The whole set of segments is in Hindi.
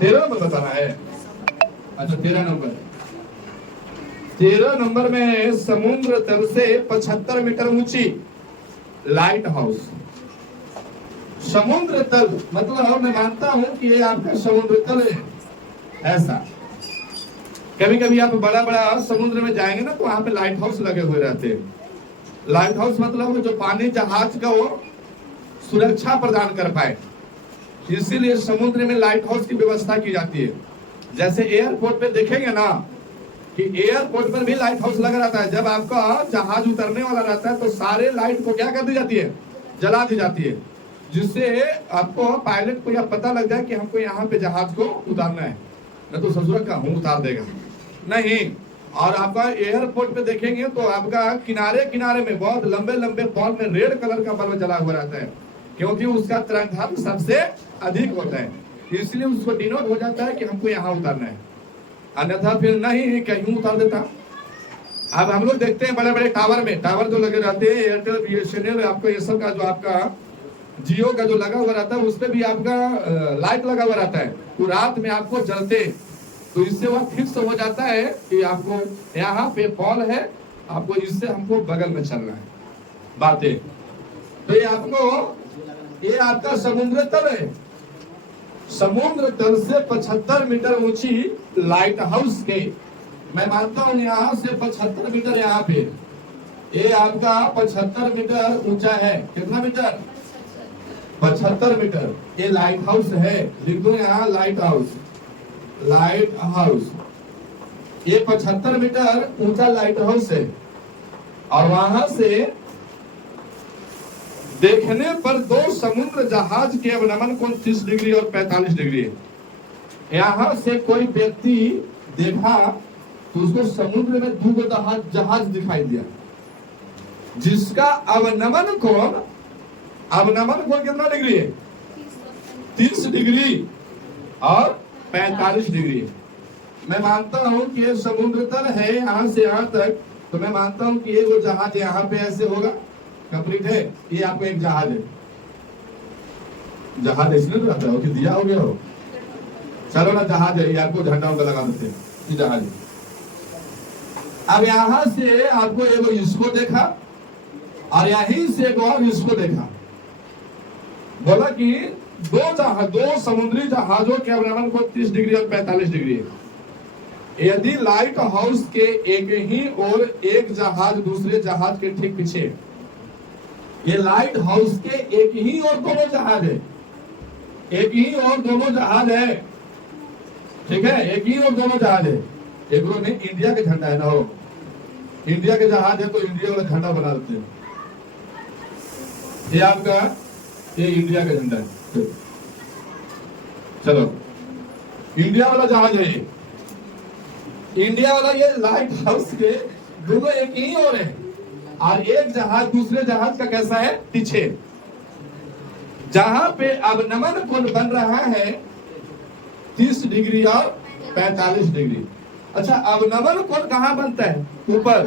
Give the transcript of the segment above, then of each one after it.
13 नंबर बताना है। अच्छा 13 नंबर, 13 नंबर में समुद्र तल से 75 मीटर ऊंची लाइट हाउस। समुद्र तल मतलब मैं मानता हूं कि ये आपका समुद्र तल है। ऐसा कभी कभी आप बड़ा बड़ा समुद्र में जाएंगे ना तो वहां पे लाइट हाउस लगे हुए रहते हैं। लाइट हाउस मतलब जो पानी जहाज का वो सुरक्षा प्रदान कर पाए, इसीलिए समुद्र में लाइट हाउस की व्यवस्था की जाती है। जैसे एयरपोर्ट पे देखेंगे ना कि एयरपोर्ट पर भी लाइट हाउस लगा रहता है। जब आपका जहाज उतरने वाला रहता है तो सारे लाइट को क्या कर दी जाती है, जला दी जाती है, जिससे आपको पायलट को यह पता लग जाए कि हमको यहाँ पे जहाज को उतारना है, न तो ससुर का हूं उतार देगा नहीं। और आपका एयरपोर्ट पे देखेंगे तो आपका किनारे किनारे में बहुत लंबे लंबे पॉल में रेड कलर का बल्ब जला हुआ रहता है, क्योंकि उसका तरंग सबसे अधिक होता है, इसलिए उसको डिनोट हो जाता है कि हमको यहाँ उतारना है, अन्यथा फिर नहीं कहीं उतार देता। अब हम लोग देखते हैं बड़े बड़े टावर में, टावर जो लगे रहते हैं एयरटेल बीएसएनएल आपको ये सब का जो आपका जियो का जो लगा हुआ रहता है उस पर भी आपका लाइट लगा हुआ रहता है, तो रात में आपको जलते, तो इससे वह फिक्स हो जाता है कि आपको यहाँ पे पॉल है, आपको इससे हमको बगल में चलना है बातें। तो ये आपका समुद्र तल है। समुद्र तल से 75 मीटर ऊंची लाइट हाउस के, मैं मानता हूं यहाँ से 75 मीटर, यहाँ पे ये आपका 75 मीटर ऊंचा है। कितना मीटर? 75 मीटर ये लाइट हाउस है। लिख दो यहाँ लाइट हाउस, लाइट हाउस ये 75 मीटर ऊंचा लाइट हाउस है। और वहां से देखने पर दो समुद्र जहाज के अवनमन कोण 30 डिग्री और 45 डिग्री है। यहां से कोई व्यक्ति देखा तो उसको समुद्र में दो जहाज दिखाई दिया, जिसका अवनमन कोण कितना डिग्री है? 30 डिग्री और 45 डिग्री। मैं मानता हूं कि ये समुद्र तल है यहाँ से यहाँ तक, तो मैं मानता हूं कि ये वो जहाज यहाँ पे ऐसे होगा, कंप्लीट है। ये आपको एक जहाज है, जहाज इसमें रहता हो कि दिया हो गया हो, चलो ना जहाज है, ये आपको झंडा लगा देते हैं, ये जहाज। अब यहां से आपको एगो इसको देखा और यहीं से एगो और इसको देखा, बोला कि दो समुद्री जहाजों के अवनमन को 30 डिग्री और 45 डिग्री है। यदि लाइट हाउस के एक ही और एक जहाज दूसरे जहाज के ठीक पीछे, ये लाइट हाउस के एक ही और दोनों जहाज है, एक ही और दोनों जहाज है, ठीक है, एक ही और दोनों जहाज है। एक में इंडिया के झंडा है ना, हो इंडिया के जहाज है तो इंडिया वाला झंडा बना देते हैं। ये आपका ये इंडिया का झंडा है, चलो इंडिया वाला जहाज है ये, इंडिया वाला ये लाइट हाउस के दोनों एक ही और है, और एक जहाज दूसरे जहाज का कैसा है, पीछे। जहां पे अवनमन कोण बन रहा है 30 डिग्री और 45 डिग्री। अच्छा, अवनमन कोण कहां बनता है? ऊपर।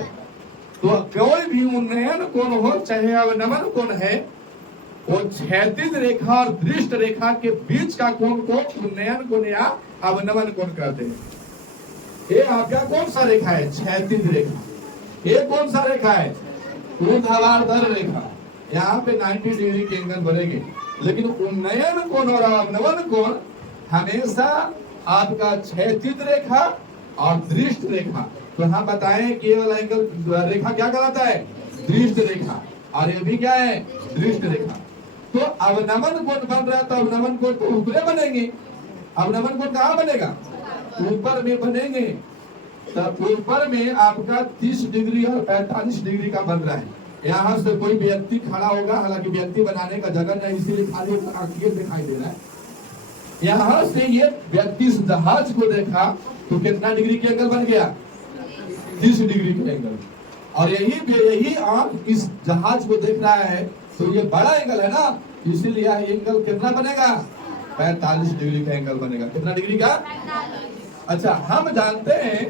तो कोई भी उन्नयन कोण हो, चाहे अवनमन कोण है, वो क्षैतिज रेखा और दृष्ट रेखा के बीच का कोण को उन्नयन कोण या अवनमन कोण कहते हैं। ये आपका कौन सा रेखा है? क्षैतिज रेखा। ये कौन सा रेखा है? ऊर्ध्वाधर रेखा। यहाँ पे 90 डिग्री के एंगल बनेंगे, लेकिन उन्नयन कोण और अवनमन कोण हमेशा आपका क्षैतिज रेखा और दृष्ट रेखा। तो हम बताएं कि ये वाला एंगल रेखा क्या कहलाता है? दृष्ट रेखा, और ये भी क्या है? दृष्ट रेखा। तो अवनमन कोण बन रहा है तो अवनमन कोण तो ऊपरे बनेंगे। अवनमन कोण कहाँ बनेगा? ऊपर में बनेंगे। तो ऊपर में आपका 30 डिग्री और 45 डिग्री का बन रहा है। यहाँ से कोई व्यक्ति खड़ा होगा, हालांकि व्यक्ति बनाने का जगह नहीं, इसीलिए खाली आंखें दिखाई दे रहा है। यहाँ से ये व्यक्ति इस जहाज को देखा तो कितना डिग्री के एंगल बन गया? 30 डिग्री के एंगल। और यही आंख इस जहाज को देख रहा है, तो ये बड़ा एंगल है ना, इसीलिए एंगल कितना बनेगा? 45 डिग्री का एंगल बनेगा। कितना डिग्री का? अच्छा, हम जानते हैं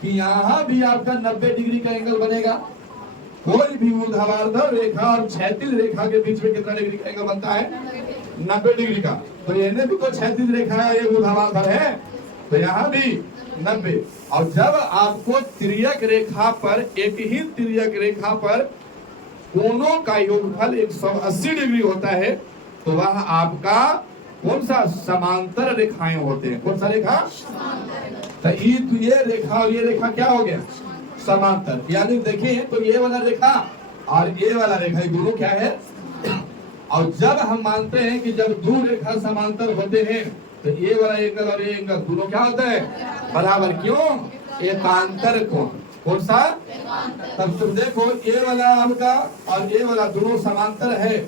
कि यहाँ भी आपका 90 डिग्री का एंगल बनेगा। कोई भी ऊर्ध्वाधर रेखा और क्षैतिज रेखा के बीच में कितना डिग्री का एंगल बनता है? 90 डिग्री का। तो इन्हें भी तो क्षैतिज रेखा है, ये ऊर्ध्वाधर है, तो यहाँ भी 90। और जब आपको तिर्यक रेखा पर, एक ही तिर्यक रेखा पर कोनों का योगफल 180 डिग्री होता है, तो वह आपका कौन सा समांतर रेखाएं होते हैं। कौन सा रेखा? तो ये रेखा और ये रेखा क्या हो गया? समांतर। यानी देखिए तो ये वाला रेखा और ये वाला रेखा, ये दोनों क्या है? और जब हम मानते हैं कि जब दो रेखा समांतर होते हैं तो ये वाला एंगल और ये एंगल दोनों क्या होता है? बराबर। क्यों? एकांतर कोण। कौन सा? तब तुम देखो ये वाला आपका और ये वाला दोनों समांतर है,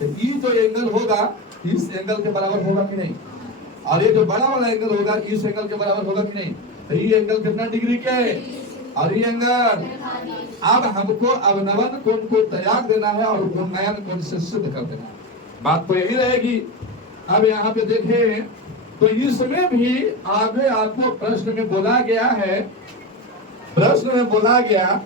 तो ये जो एंगल होगा इस एंगल के बराबर होगा कि नहीं? और ये जो बड़ा वाला एंगल होगा इस एंगल के बराबर होगा कि नहीं? तो ये एंगल कितना डिग्री के है और ये एंगल। अब हमको अवनवन कोण को त्याग देना है और उन्नयन कोण से सिद्ध कर देना है। बात तो यही रहेगी। अब यहाँ पे देखें तो इसमें भी आगे आपको प्रश्न में बोला गया है, प्रश्न में बोला गया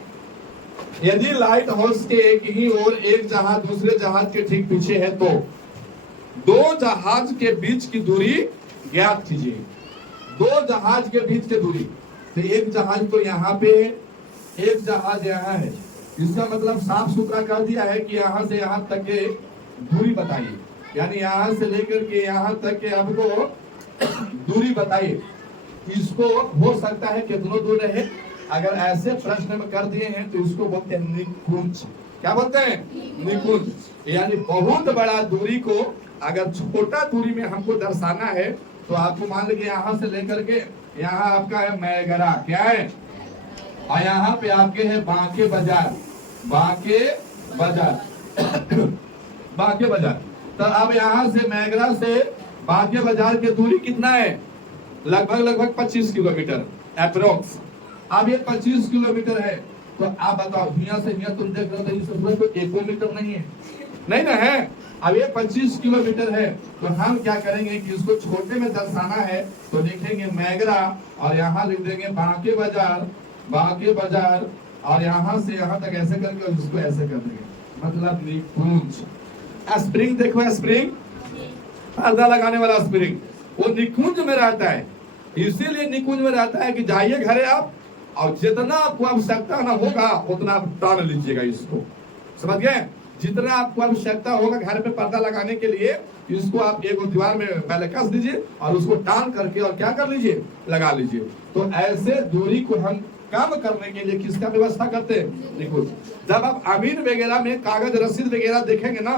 यदि लाइट हाउस के एक ही ओर एक जहाज दूसरे जहाज के ठीक पीछे है तो दो जहाज के बीच की दूरी ज्ञात कीजिए। दो जहाज के बीच की दूरी, तो एक जहाज तो यहाँ पे है, एक जहाज यहाँ है। इसका मतलब साफ सुथरा कर दिया है कि यहाँ से यहाँ तक के दूरी बताइए, यानी यहाँ से लेकर के यहाँ तक के आपको दूरी बताइए। इसको हो सकता है कितना दूर रहे, अगर ऐसे प्रश्न में कर दिए हैं तो इसको बोलते हैं निकुंज। क्या बोलते हैं? निकुंज। यानी बहुत बड़ा दूरी को अगर छोटा दूरी में हमको दर्शाना है तो आपको मान लीजिए यहाँ से लेकर के यहाँ आपका है मैगरा, क्या है, और यहाँ पे आपके है बांके बाजार, बांके बाजार बांके बाजार। तो अब यहाँ से मैगरा से बांके बाजार की दूरी कितना है? लगभग 25 किलोमीटर अप्रोक्स। अब ये 25 किलोमीटर है, तो आप बताओ यहाँ से यहाँ तुम देख रहे हो तो 1 मीटर नहीं है, नहीं ना है। अब ये 25 किलोमीटर है, तो हम क्या करेंगे कि इसको छोटे में दर्शाना है तो लिखेंगे मैगरा और यहाँ लिख देंगे बांके बाजार, बांके बाजार, और यहाँ से यहाँ तक ऐसे करके उसको ऐसे कर देंगे, मतलब निकुंज। स्प्रिंग देखो, स्प्रिंग पर्दा लगाने वाला स्प्रिंग वो निकुंज में रहता है, इसीलिए निकुंज में रहता है कि जाइए घरे आप और जितना आपको आवश्यकता ना होगा उतना आप टान लीजिएगा इसको, समझ गए? जितना आपको आवश्यकता होगा घर पे पर्दा लगाने के लिए इसको आप एक दीवार में पहले कस दीजिए और उसको टान करके और क्या कर लीजिए, लगा लीजिए। तो ऐसे दूरी को हम कम करने के लिए किसका व्यवस्था करते हैं? निकुंज। जब आप अमीन वगैरह में कागज रसीद वगैरह देखेंगे ना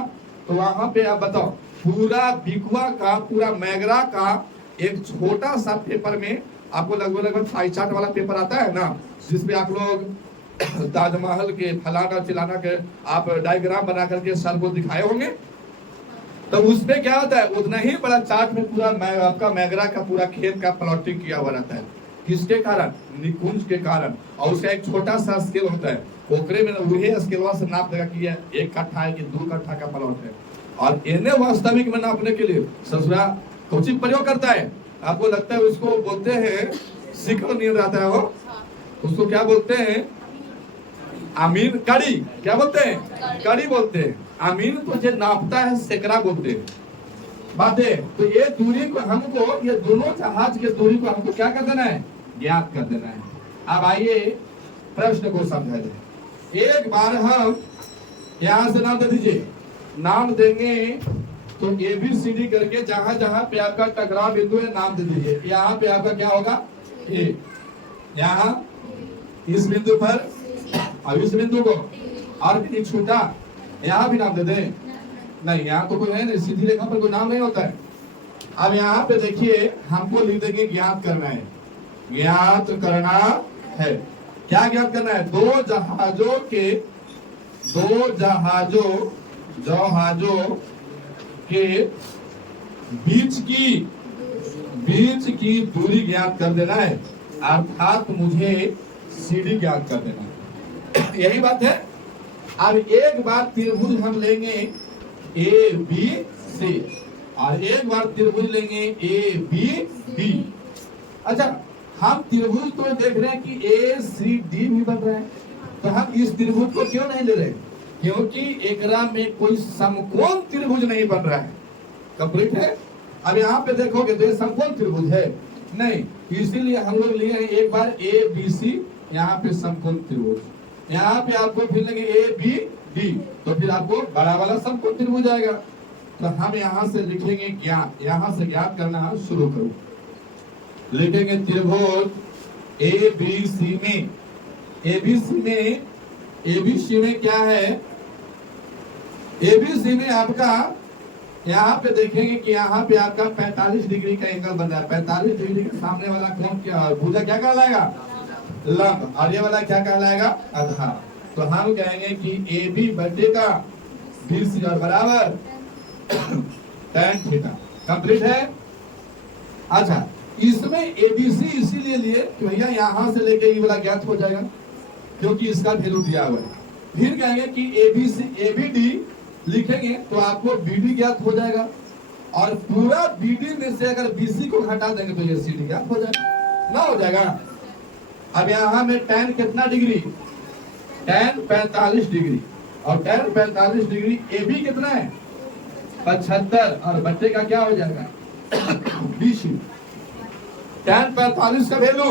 तो वहां पे आप बताओ पूरा बिकुआ का, पूरा मैगरा का एक छोटा सा पेपर में आपको लगभग फ्लाई चार्ट वाला पेपर आता है ना, जिसमें आप लोग ताजमहल के फलाना चिलाना के आप डायग्राम बना करके सर को दिखाए होंगे, तो उसमें क्या होता है उतना ही बड़ा चार्ट में पूरा आपका मैगरा का पूरा खेत का प्लॉटिंग किया हुआ रहता है। किसके कारण? निकुंज के कारण। और उसका एक छोटा सा स्केल होता है, ओकरे में वही स्केलवा से नाप देगा कि ये 1 कट्ठा है कि 2 कट्ठा का प्लॉट है। और इन्हें वास्तविक में नापने के लिए ससुरा कुछ प्रयोग करता है, आपको लगता है उसको बोलते हैं शिखर नहीं रहता है वो, उसको क्या बोलते हैं? अमीन कड़ी, क्या बोलते हैं? कड़ी बोलते हैं। अमीन तो जो नापता है सेकड़ा बोलते हैं। बातें तो ये दूरी को हमको, ये दोनों जहाज के दूरी को हमको क्या कर देना है? ज्ञात कर देना है। अब आइए प्रश्न को समझा जाए। एक बार हम यहाँ से नाम दे दीजिए, नाम देंगे तो ABCD करके जहां जहां पे आपका टकराव बिंदु है नाम दे दीजिए। यहाँ पे आपका क्या होगा? A, यहाँ इस बिंदु पर और इस बिंदु को और भी नहीं छूटा, यहाँ भी नाम दे दे। नहीं, यहाँ तो कोई है नहीं, सीधी रेखा पर कोई नाम नहीं होता है। अब यहाँ पे देखिए हमको लिख देंगे ज्ञात करना है, ज्ञात करना है। क्या ज्ञात करना है? दो जहाजों के बीच की दूरी ज्ञात कर देना है, अर्थात मुझे CD ज्ञात कर देना है। यही बात है। अब एक बार त्रिभुज हम लेंगे ABC और एक बार त्रिभुज लेंगे ABD। अच्छा, हम त्रिभुज तो देख रहे हैं कि ACD भी बन रहा है, तो हम इस त्रिभुज को क्यों नहीं ले रहे? क्योंकि एकरा में कोई समकोण त्रिभुज नहीं बन रहा है। कंप्लीट है। अब यहाँ पे देखोगे तो ये समकोण त्रिभुज है नहीं, इसीलिए हम लोग लिए हैं एक बार ए बी सी, यहाँ पे समकोण त्रिभुज, यहाँ पे आपको फिर लगे ए बी डी, तो फिर आपको बड़ा वाला समकोण त्रिभुज आएगा। तो हम यहाँ से लिखेंगे ज्ञात, यहाँ से ज्ञात करना शुरू करो। लिखेंगे त्रिभुज ए बी सी में, एबीसी में क्या है, एबीसी में आपका यहाँ पे देखेंगे कि यहाँ पे आपका 45 डिग्री का एंगल बन रहा है। 45 डिग्री के सामने वाला कोण क्या, भुजा क्या कहलाएगा, लंब, और ये वाला क्या कहलाएगा, आधार। तो हम कहेंगे कि ए बी बटे का बीसी और बराबर tan थीटा। कंप्लीट है। अच्छा, इसमें एबीसी इसीलिए लिए कि भैया यहाँ से लेके ये वाला ज्ञात हो जाएगा, क्योंकि इसका वैल्यू दिया हुआ है। फिर कहेंगे कि एबीसी एबीडी लिखेंगे तो आपको बीडी ज्ञात हो जाएगा, और पूरा बीडी में से अगर बीसी को हटा देंगे तो ये सीडी ज्ञात हो जाएगा, ना हो जाएगा। अब यहाँ में tan कितना डिग्री, tan 45 डिग्री, और tan 45 डिग्री एबी कितना है 75, और बच्चे का क्या हो जाएगा बीसी। tan 45 का वैल्यू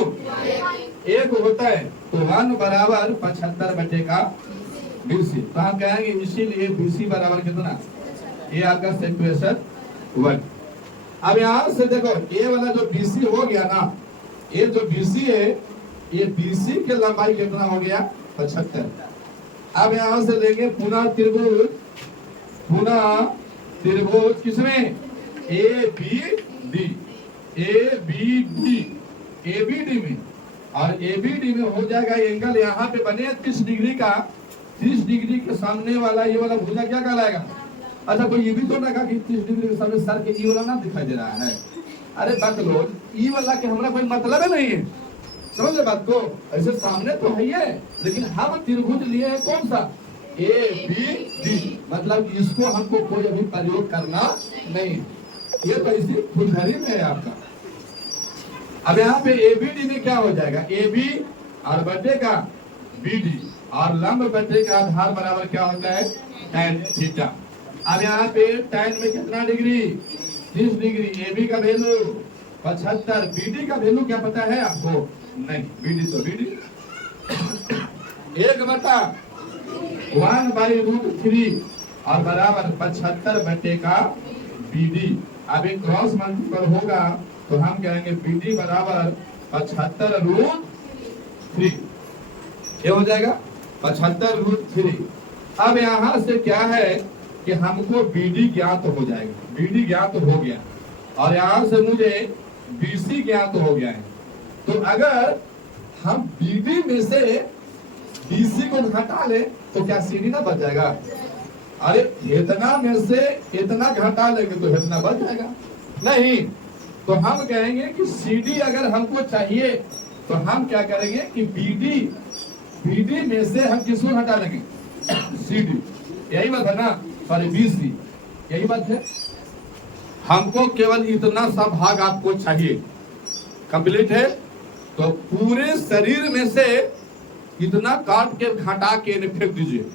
एक होता है, तो 1 बराबर 75 बटे का बीसी। तो हम कहेंगे इसीलिए बीसी बराबर कितना, ये आपका इक्वेशन 1। अब यहाँ से देखो ये वाला जो बीसी हो गया ना, ये जो बीसी है, ये बीसी की लंबाई कितना हो गया 75। अब यहाँ से लेंगे पुनः त्रिभुज किसमें, ए बी डी में, और एबीडी में हो जाएगा एंगल यहाँ पे बने 30 डिग्री का। 30 डिग्री के सामने वाला ये वाला भुजा क्या कहलाएगा। अच्छा, कोई ये भी तो ना कहा कि 30 डिग्री के सामने सर के ई वाला ना दिखाई दे रहा है। अरे बात लोग ई वाला के हमारा कोई मतलब नहीं है, समझ ले बात को। ऐसे सामने तो है ये, लेकिन हम त्रिभुज लिए है कौन सा, ए बी डी, मतलब इसको हमको कोई अभी प्रयोग करना नहीं, ये तो इसी फुलझड़ी में है आपका। अब यहाँ पे एबीडी में क्या हो जाएगा, एबी और बटे का बीडी, और लंब बटे का आधार बराबर क्या होता है tan थीटा। अब यहाँ पे tan में कितना डिग्री 30 डिग्री, एबी का वैल्यू 75, बीडी का वैल्यू क्या पता है आपको, नहीं, बीडी तो बीडी 1/√3 और बराबर 75 बटे का बीडी। अब एक क्रॉस मल्टीपल होगा तो हम कहेंगे बीडी बराबर 75√3, ये हो जाएगा 75√3। अब यहाँ से क्या है कि हमको बीडी ज्ञात हो जाएगा, बीडी ज्ञात हो गया, और यहाँ से मुझे बीसी ज्ञात हो गया है। तो अगर हम बीडी में से बीसी को घटा ले तो क्या सीडी ना बच जाएगा। अरे इतना में से इतना घटा लेंगे तो इतना बच जाएगा, नहीं। तो हम कहेंगे कि सीडी अगर हमको चाहिए तो हम क्या करेंगे कि बीडी में से हम किसको हटा लेंगे, सीडी, यही बात है ना, सॉरी बीसी, यही बात है। हमको केवल इतना सा भाग आपको चाहिए, कंप्लीट है। तो पूरे शरीर में से इतना काट के घटा के फेंक दीजिए,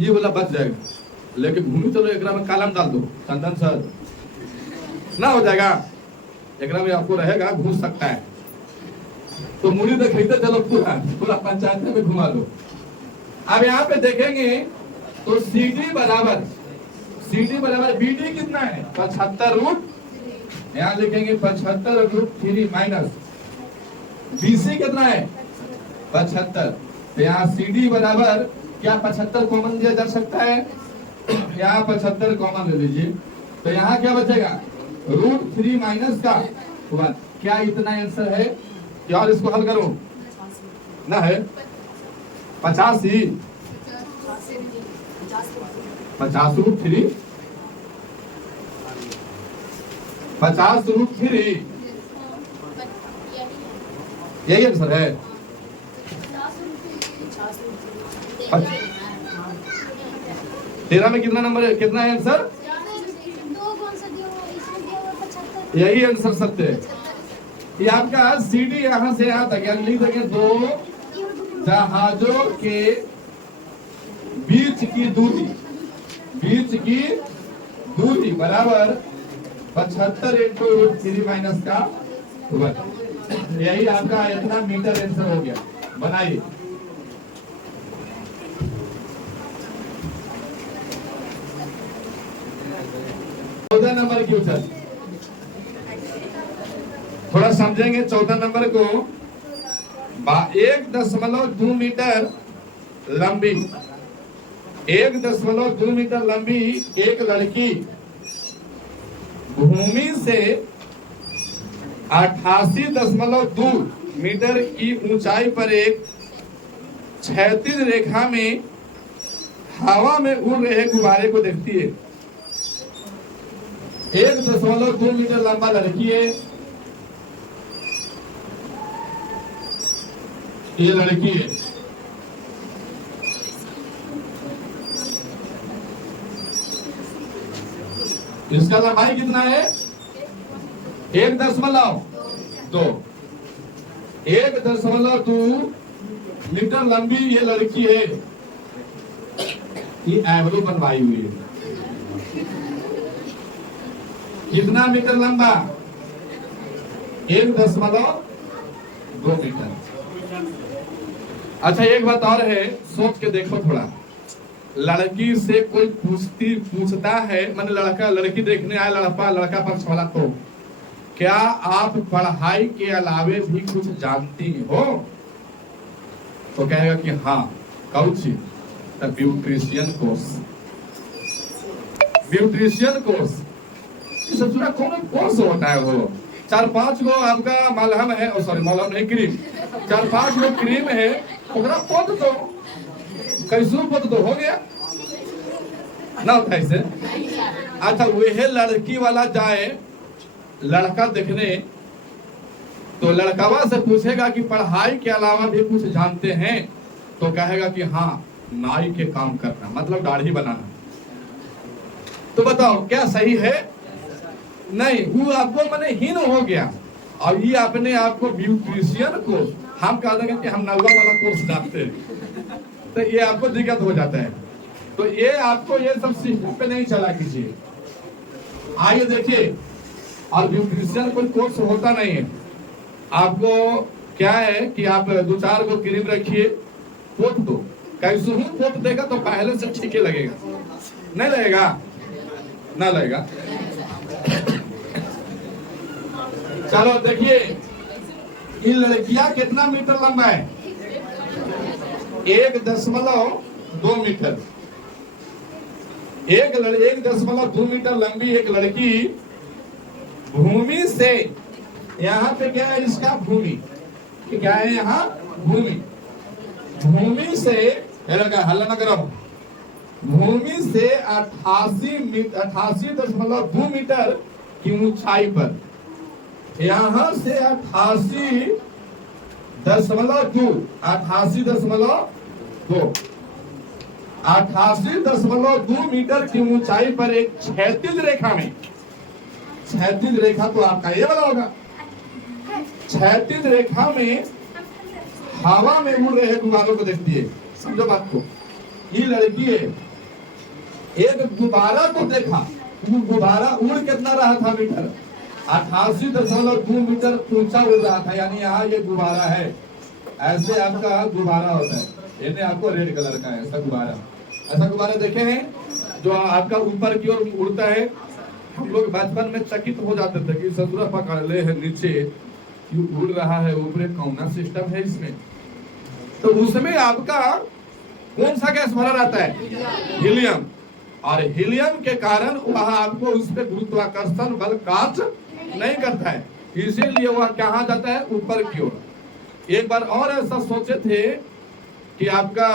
ये वाला बच जाएगा। लेकिन भूमि चलो एक में कलम डाल दो, चंदन सर ना हो जाएगा, एक में आपको रहेगा, घुस सकता है। तो मुड़ी देखते चलो पूरा पंचायत में घुमा दो। अब यहाँ पे देखेंगे तो सीडी बराबर बीडी कितना है 75 यहाँ लिखेंगे 75√3 माइनस बीसी कितना है 75। तो यहाँ सीडी बराबर क्या 75 कॉमन दिया जा सकता है, यहाँ 75 कॉमन ले लीजिए, तो यहाँ क्या बचेगा √3 माइनस का 1। क्या इतना आंसर है कि और इसको हल करो ना, है 85 50√3 यही आंसर है। तेरह में कितना नंबर है, कितना है आंसर, यही आंसर सत्य है। ये आपका सीडी यहाँ से यहाँ तक लिख देंगे, 2 जहाजों के बीच की दूरी बराबर 75 इंटू √3 माइनस का 1। यही आपका इतना मीटर आंसर हो गया। बनाइए। चौदह नंबर की उत्तर थोड़ा समझेंगे। 14 नंबर को 1.2 मीटर लंबी 1.2 मीटर लंबी एक लड़की भूमि से 88.2 मीटर की ऊंचाई पर एक क्षैतिज रेखा में हवा में उड़ रहे गुब्बारे को देखती है। 1.2 मीटर लंबा लड़की है, ये लड़की है। इसका लंबाई कितना है? 1.2 1.2 मीटर लंबी ये लड़की है। ये एवरो बनवाई हुई है। कितना मीटर लंबा? 1.2 मीटर। अच्छा एक बात और है, सोच के देखो थोड़ा। लड़की से कोई पूछता है, मैंने लड़का लड़की देखने आया, लड़का पक्ष वाला, तो क्या आप पढ़ाई के अलावे भी कुछ जानती हो? तो कहेगा कि हाँ। Cauchy? Beautician course. Beautician course कौन कोर्स होता है? वो 4-5 गो आपका मलहम है, सॉरी मलहम नहीं, क्रीम। 4-5 गो क्रीम है, ओकरा पोत दो, कैसू पोत दो, हो गया ना होता है ऐसे। अच्छा वह लड़की वाला जाए लड़का देखने, तो लड़कावा से पूछेगा कि पढ़ाई के अलावा भी कुछ जानते हैं? तो कहेगा कि हाँ, नाई के काम करना, मतलब दाढ़ी बनाना। तो बताओ क्या सही है? नहीं, वो आपको माने हीन हो गया। और ये अपने आपको ब्यूटिशियन कोर्स, हम कह देंगे कि हम नलवा वाला कोर्स जानते हैं, तो ये आपको दिक्कत हो जाता है। तो ये आपको ये सब सिस्टम पे नहीं चला कीजिए। आइए देखिए, और ब्यूटिशियन कोई कोर्स होता नहीं है। आपको क्या है कि आप 2-4 गो क्रीम रखिए, पोत दो, कैसे ही पोत देगा तो पहले से ठीक लगेगा, नहीं लगेगा? ना लगेगा। चलो देखिए, ये लड़कियां कितना मीटर लंबा है? 1.2 मीटर। 1.2 मीटर लंबी एक लड़की भूमि से, यहाँ पे क्या है इसका? भूमि। क्या है यहाँ? भूमि। भूमि से, हल्ला ना करो, भूमि से 88.2 मीटर की ऊंचाई पर, यहां से 88.2 मीटर की ऊंचाई पर एक क्षैतिज रेखा में, क्षैतिज रेखा तो आपका ये वाला होगा, क्षैतिज रेखा में हवा में उड़ रहे गुब्बारों को देखती है। समझो बात को। ये लड़की है, एक गुब्बारा को देखा, वो गुब्बारा उड़ कितना रहा था मीटर? 88.2 मीटर ऊंचा उड़ रहा था। यानी यहाँ ये गुब्बारा है, ऐसे आपका गुब्बारा होता है। ये आपको रेड कलर का है ऐसा गुब्बारा। ऐसा गुब्बारा देखे हैं जो आपका ऊपर की ओर उड़ता है? हम लोग बचपन में चकित हो जाते थे कि ससुरा पकड़ ले है, नीचे उड़ रहा है, ऊपर कौन सिस्टम है इसमें? तो उसमें आपका कौन सा गैस भरा रहता है? हीलियम। और हीलियम के कारण वह आपको उस पर गुरुत्वाकर्षण बल कार्य नहीं करता है, इसीलिए वह कहाँ जाता है? ऊपर की ओर। एक बार और ऐसा सोचे थे कि आपका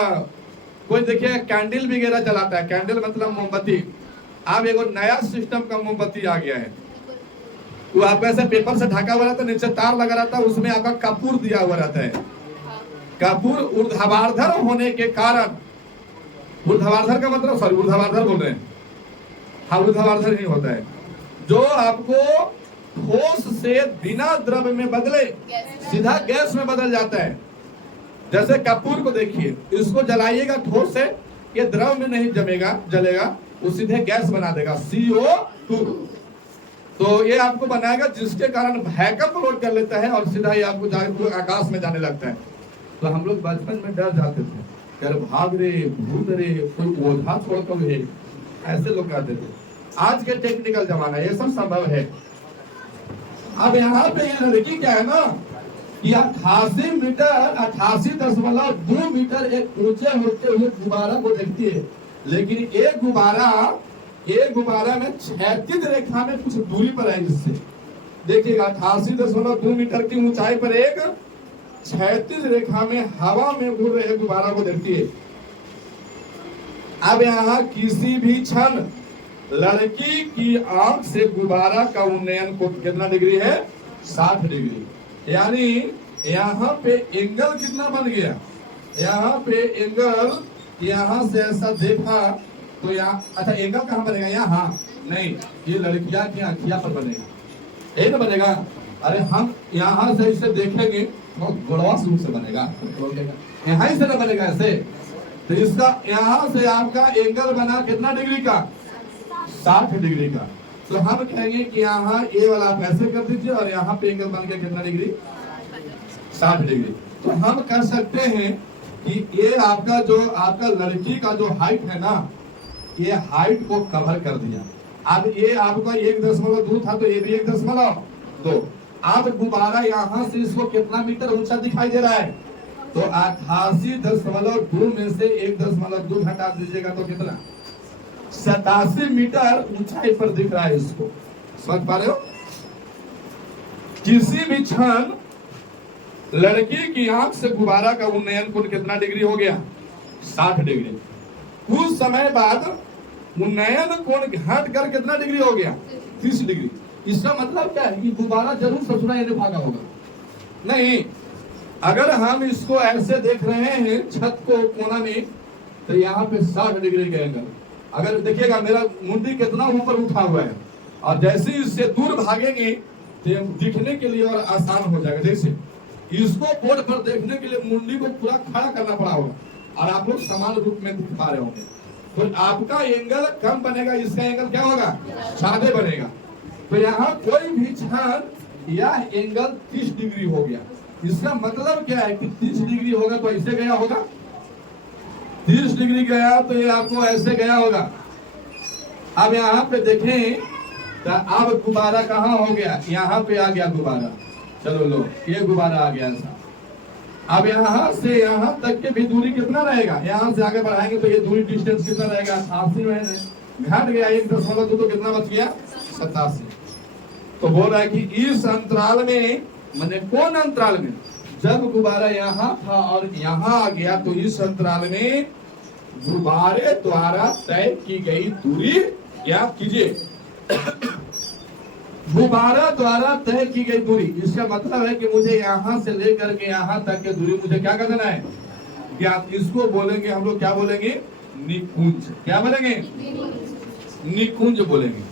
कोई देखिए कैंडल वगैरह जलाता है, कैंडल मतलब मोमबत्ती। अब एगो नया सिस्टम का मोमबत्ती आ गया है, वो आपका ऐसे पेपर से ढका हुआ रहता है, नीचे तार लगा रहता है, उसमें आपका कपूर दिया हुआ रहता है। कपूर ऊर्ध्वाधर होने के कारण, ऊर्ध्वाधर का मतलब, सॉरी ऊर्ध्वाधर बोल रहे हैं, हाँ ऊर्ध्वाधर ही होता है, जो आपको ठोस से बिना द्रव में बदले सीधा गैस में बदल जाता है। जैसे कपूर को देखिए, इसको जलाइएगा ठोस से, ये द्रव में नहीं जमेगा, जलेगा, वो सीधे गैस बना देगा, CO2। तो ये आपको बनाएगा जिसके कारण बैकअप लोड कर लेता है और सीधा ही आपको आकाश में जाने लगता है। तो हम लोग बचपन में डर जाते थे, कर भाग रे, भूत रे, कोई ओझा छोड़ कर है, ऐसे लोग कहते थे। आज के टेक्निकल जमाना ये सब संभव है। अब यहाँ पे ये लड़की क्या है ना कि 88 मीटर 88.2 मीटर एक ऊंचे होते हुए गुब्बारा को देखती है, लेकिन एक गुब्बारा में 36 रेखा में कुछ दूरी पर है। इससे देखिएगा 88.2 मीटर की ऊंचाई पर एक 36 रेखा में हवा में उड़ रहे गुब्बारा को देखती है। अब यहाँ किसी भी क्षण लड़की की आंख से गुब्बारा का उन्नयन को कितना डिग्री है? 60 डिग्री। यानी यहाँ पे एंगल कितना बन गया? यहाँ पे एंगल यहाँ से ऐसा देखा तो यहाँ, अच्छा एंगल कहाँ बनेगा? यहाँ नहीं, ये लड़कियां की आंखिया पर बनेगा, यही ना बनेगा। अरे हम यहाँ से इसे देखेंगे तो गोड़वा रूप से बनेगा, यहाँ से ना बनेगा ऐसे। तो इसका यहाँ से आपका एंगल बना कितना डिग्री का? 60 डिग्री का। तो हम कहेंगे कि यहाँ ए वाला आप ऐसे कर दीजिए और यहाँ पे एंगल बन गया कितना डिग्री? 60 डिग्री। तो हम कर सकते हैं कि ये आपका लड़की का जो हाइट है ना, ये हाइट को कवर कर दिया। अब ये आपका 1.2 था तो ये भी 1.2। अब गुब्बारा यहाँ से इसको कितना मीटर ऊंचा दिखाई दे रहा है? तो 88.2 में से 1.2 घटा दीजिएगा तो कितना? 87 मीटर ऊंचाई पर दिख रहा है इसको। समझ पा रहे हो? किसी भी क्षण लड़की की आंख से गुब्बारा का उन्नयन कोण कितना डिग्री हो गया? 60 डिग्री। कुछ समय बाद उन्नयन कोण घट कर कितना डिग्री हो गया? 30 डिग्री। इसका मतलब क्या है कि गुब्बारा जरूर ससुरा यानी भागा होगा नहीं। अगर हम इसको ऐसे देख रहे हैं छत को कोना में, तो यहाँ पे 60 डिग्री का एंगल। अगर देखिएगा मेरा मुंडी कितना ऊपर उठा हुआ है, और जैसे इससे दूर भागेंगे तो दिखने के लिए और आसान हो जाएगा। जैसे इसको बोर्ड पर देखने के लिए मुंडी को पूरा खड़ा करना पड़ा होगा, और आप लोग समान रूप में दिख पा रहे होंगे। तो आपका एंगल कम बनेगा, इसका एंगल क्या होगा? ज्यादा बनेगा। तो यहाँ कोई भी क्षण यह एंगल 30 डिग्री हो गया। इसका मतलब क्या है कि 30 डिग्री होगा तो ऐसे गया होगा, 30 डिग्री गया तो ये आपको ऐसे गया होगा। अब यहाँ पे देखें तो अब गुब्बारा कहाँ हो गया? यहाँ पे आ गया गुब्बारा। चलो लो, ये गुब्बारा आ गया ऐसा। अब यहाँ से यहाँ तक के भी दूरी कितना रहेगा? यहाँ से आगे बढ़ाएंगे तो ये दूरी डिस्टेंस कितना रहेगा? 88 में घट गया 1.2 तो कितना बच गया? 87। तो बोल रहा है कि इस अंतराल में, मैंने कौन अंतराल में? जब गुब्बारा यहाँ था और यहाँ आ गया, तो इस अंतराल में गुब्बारे द्वारा तय की गई दूरी याद कीजिए। गुब्बारा द्वारा तय की गई दूरी, इसका मतलब है कि मुझे यहाँ से लेकर के यहाँ तक की दूरी मुझे क्या कर देना है? ज्ञात। इसको बोलेंगे हम लोग, क्या बोलेंगे? निकुंज। क्या बोलेंगे? निकुंज बोलेंगे।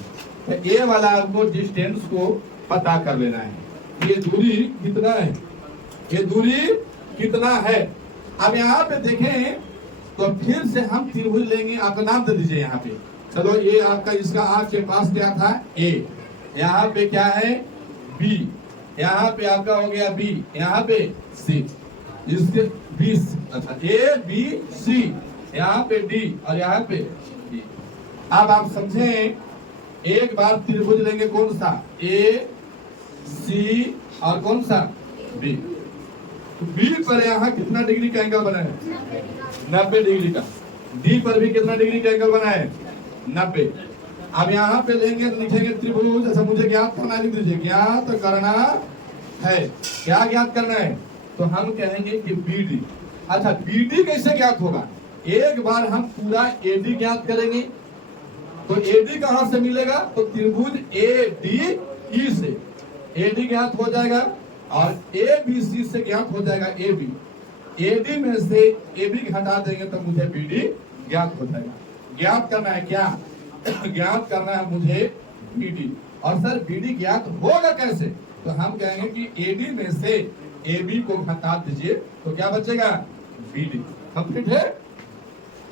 तो ये वाला आपको डिस्टेंस को पता कर लेना है, ये दूरी कितना है, ये दूरी कितना है। अब यहाँ पे देखें तो फिर से हम त्रिभुज लेंगे। आपका नाम दे दीजिए यहाँ पे। चलो ये आपका, इसका आंख के पास क्या था? ए। यहाँ पे क्या है? बी। यहाँ पे आपका हो गया बी, यहाँ पे सी। इसके बी, अच्छा ए बी सी, यहाँ पे डी और यहाँ पे डी। अब आप समझें, एक बार त्रिभुज लेंगे, कौन सा? ए सी और कौन सा? बी। तो बी पर यहाँ कितना डिग्री का एंगल बना है? 90 डिग्री का। डी पर भी कितना डिग्री का एंगल बना है? 90। अब यहाँ पे लेंगे, लिखेंगे त्रिभुज। अच्छा मुझे ज्ञात करना, लिख दीजिए, ज्ञात करना है। क्या ज्ञात करना है? तो हम कहेंगे कि बीडी। अच्छा बीडी कैसे ज्ञात होगा? एक बार हम पूरा एडी ज्ञात करेंगे। तो एडी कहां से मिलेगा? तो त्रिभुज ए डी ई से एडी ज्ञात हो जाएगा, और ए बी सी से ज्ञात हो जाएगा ए बी। एडी में से ए बी घटा देंगे तो मुझे बीडी ज्ञात हो जाएगा। ज्ञात करना है क्या? ज्ञात करना है मुझे बीडी। और सर बीडी ज्ञात होगा कैसे? तो हम कहेंगे कि एडी में से ए बी को घटा दीजिए तो क्या बचेगा? बीडी। कंप्लीट है।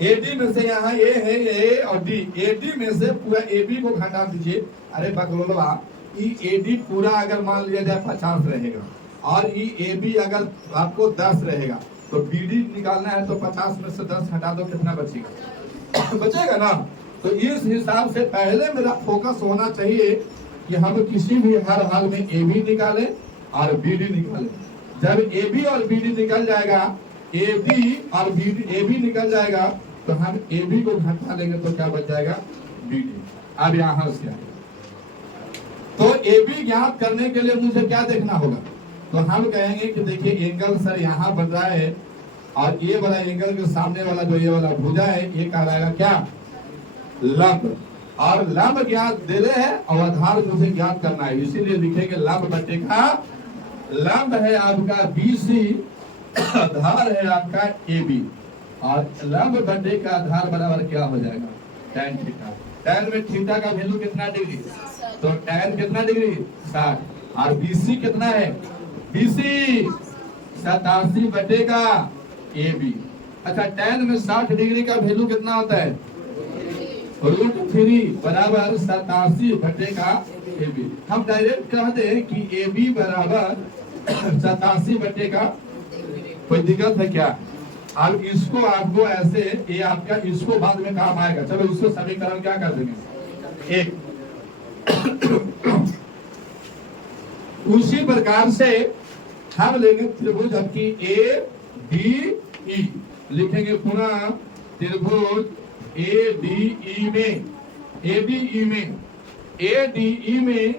एडी में से यहाँ ए है, ए और डी। एडी में से पूरा ए बी को घटा दीजिए। अरे बकलोलवा, ई ए डी पूरा अगर मान लिया जाए 50 रहेगा और ई ए बी अगर आपको 10 रहेगा तो बी डी निकालना है तो 50 में से 10 हटा दो, कितना बचेगा? बचेगा ना। तो इस हिसाब से पहले मेरा फोकस होना चाहिए कि हम किसी भी हर हाल में ए बी निकालें और बी डी निकालें। जब ए बी और बी डी निकल जाएगा, ए बी और बी डी ए बी निकल जाएगा तो हम ए बी को घटा लेंगे तो क्या बच जाएगा? B D. अब यहाँ से तो ए बी ज्ञात करने के लिए मुझे क्या देखना होगा? तो हम कहेंगे कि देखिए एंगल सर यहाँ बन रहा है और ये वाला एंगल के सामने वाला जो ये वाला भुजा है ये कहलाएगा क्या? लंब। और लंब ज्ञात दे रहे हैं और आधार मुझे ज्ञात करना है, इसीलिए लिखेंगे लंब बटे का लंब है आपका BC, आधार है आपका AB और लंब बटे का आधार बराबर क्या हो जाएगा? tan theta. tan में थीटा का वैल्यू कितना डिग्री? तो tan कितना डिग्री? 60। और BC कितना है? BC 87 बटे का AB। अच्छा, tan में 60 डिग्री का वैल्यू कितना होता है? √3 बराबर 87 बटे का AB। हम डायरेक्ट कहते हैं कि AB बराबर 87 बटे का, कोई दिक्कत है क्या? अब इसको आपको ऐसे, ये आपका इसको बाद में काम आएगा, चलो इसको समीकरण क्या कर देंगे? एक उसी प्रकार से हम लेंगे त्रिभुज आपकी ए डी ई, लिखेंगे पुनः त्रिभुज ए डी ई में, ए डी ई में, ए डी ई में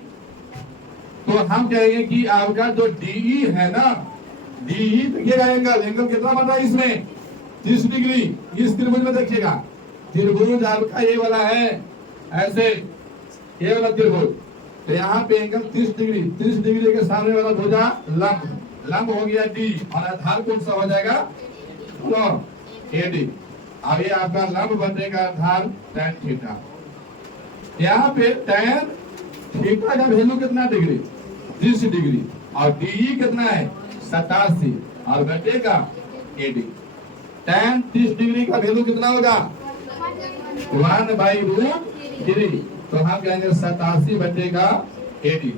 तो हम कहेंगे कि आपका जो डीई है ना, डीई देखिएगा एंगल, एंगल कितना बन रहा है इसमें? 30 डिग्री। इस त्रिभुज में देखिएगा, त्रिभुज आपका ये वाला है, ऐसे ये वाला त्रिभुज, तो यहाँ पे एंगल 30 डिग्री, 30 डिग्री के सामने वाला भुजा लंब, लंब हो गया डी और आधार कौन सा हो जाएगा? एडी। अब ये आपका लंब बनेगा आधार tan थीटा। यहाँ पे tan थीटा का वैल्यू कितना डिग्री? 30 डिग्री और डीई कितना है? 87 और बटेगा एडी। tan 30 डिग्री का वैल्यू कितना होगा? 1/√3, तो हम कहेंगे 87 बटेगा एडी।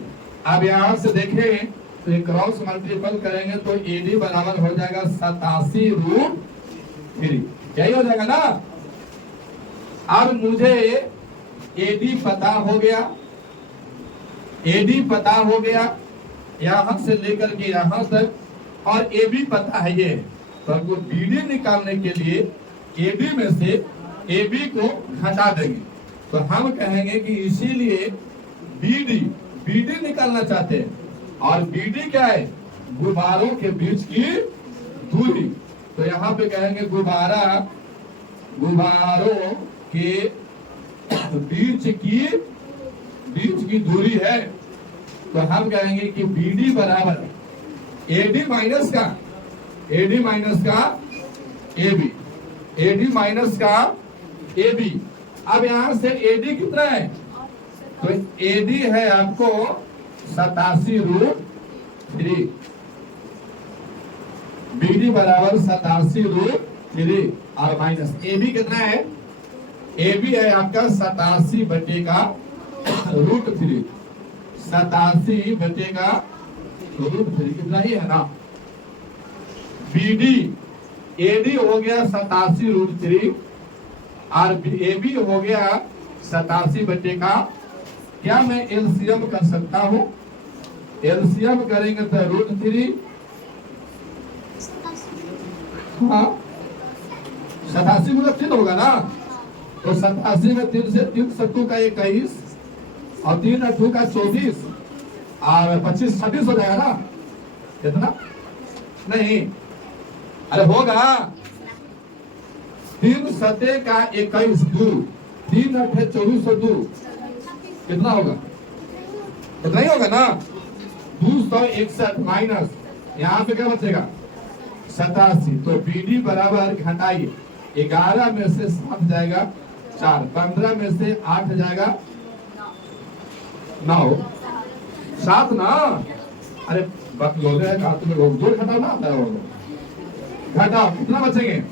अब यहाँ से देखें तो ये क्रॉस मल्टीपल करेंगे तो एडी बराबर हो जाएगा 87√3, यही हो जाएगा ना। अब मुझे एडी पता हो गया, एडी पता हो गया यहां से लेकर के यहां तक, और एबी पता है ये, तो हमको बीडी निकालने के लिए एबी में से एबी को घटा देंगे, तो हम कहेंगे कि इसीलिए बीडी, बीडी निकालना चाहते हैं और बीडी क्या है? गुब्बारों के बीच की दूरी। तो यहाँ पे कहेंगे गुब्बारों के बीच की दूरी है, तो हम कहेंगे कि बीडी बराबर एडी माइनस का एबी, एडी माइनस का एबी। अब यहां से एडी कितना है? तो एडी है आपको 87√3, बीडी बराबर 87√3 और माइनस एबी कितना है? एबी है आपका 87 बटे का √3, 87 बटे का √3, कितना ही है ना। बीडी एडी हो गया 87√3 और एबी हो गया 87 बटे का, क्या मैं एलसीएम कर सकता हूं? एलसीएम करेंगे तो √3, हाँ 87 में 3 होगा ना, तो 87 में 3 से 3 7 का 21 और 3 8 का 24 और 25 26 हो जाएगा ना, कितना? नहीं, अरे होगा 3 7 का 21 2, 3 8 24 और 2 कितना होगा? इतना ही होगा ना। 261 माइनस यहाँ पे क्या बचेगा? 87, तो बीडी बराबर घटाइए, 11 में से 7 जाएगा 4, 15 में से 8 जाएगा 9, 7 ना। अरे लोग तुम्हें लोग 2 घटाओ ना, घटाओ कितना बचेंगे?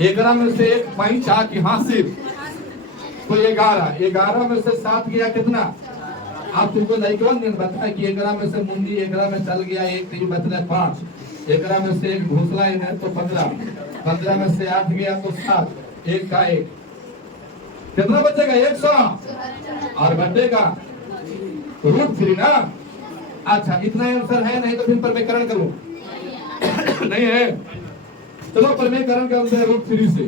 11 में से 1 5 की हासिल, तो 11 में से 7 गया कितना? आप तुमको लाइकवन ने बताया कि एकरा में से मुंडी एकरा में चल गया, एक तीन बचले 5, एकरा में से एक घोसला है तो 15, 15 में से 8 गया तो 7, एक का एक कितना बचेगा? 100 और बचेगा √3 ना। अच्छा इतना आंसर है, नहीं तो फिर परमेकरण करूं नहीं है। चलो परमेकरण करते हैं √3 से,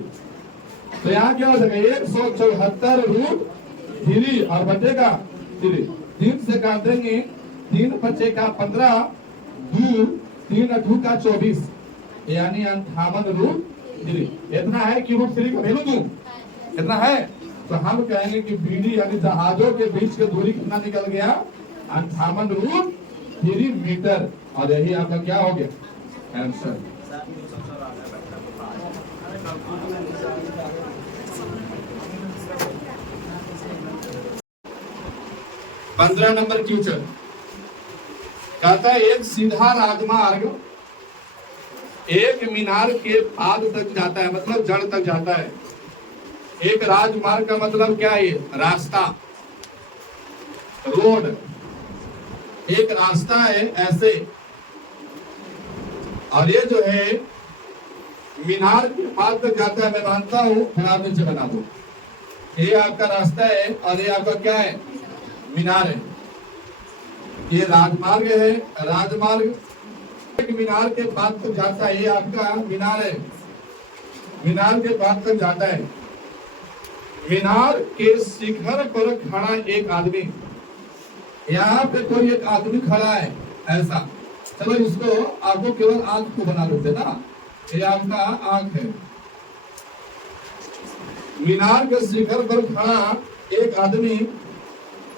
तो यहाँ क्या हो जाएगा? 174 √3 और बचेगा 3 से काटेंगे, 3 बचेगा 15, 2 3 2 का 24 यानी 58 √3। इतना है कि √3 का वैल्यू दूं, इतना है तो हम कहेंगे कि बीडी यानी जहाजों के बीच की दूरी कितना निकल गया? 58 √3 मीटर। और यही आपका क्या हो गया आंसर। पंद्रह नंबर क्वेश्चन कहता है एक सीधा राजमार्ग एक मीनार के पाद तक जाता है, मतलब जड़ तक जाता है। एक राजमार्ग का मतलब क्या है? रास्ता, रोड। एक रास्ता है ऐसे, और ये जो है मीनार के पाद तक जाता है। मैं मानता हूं, फिर आप नीचे बना दो। ये आपका रास्ता है और ये आपका क्या है? मीनार है। ये राजमार्ग है, राजमार्ग एक मीनार के पाद तक जाता है। ये आपका मीनार है, मीनार के पाद तक जाता है। मीनार के शिखर पर खड़ा एक आदमी, यहाँ पे कोई एक आदमी खड़ा है ऐसा। चलो इसको आपको केवल आंख को बना देते ना, ये आपका आंख है। मीनार के शिखर पर खड़ा एक आदमी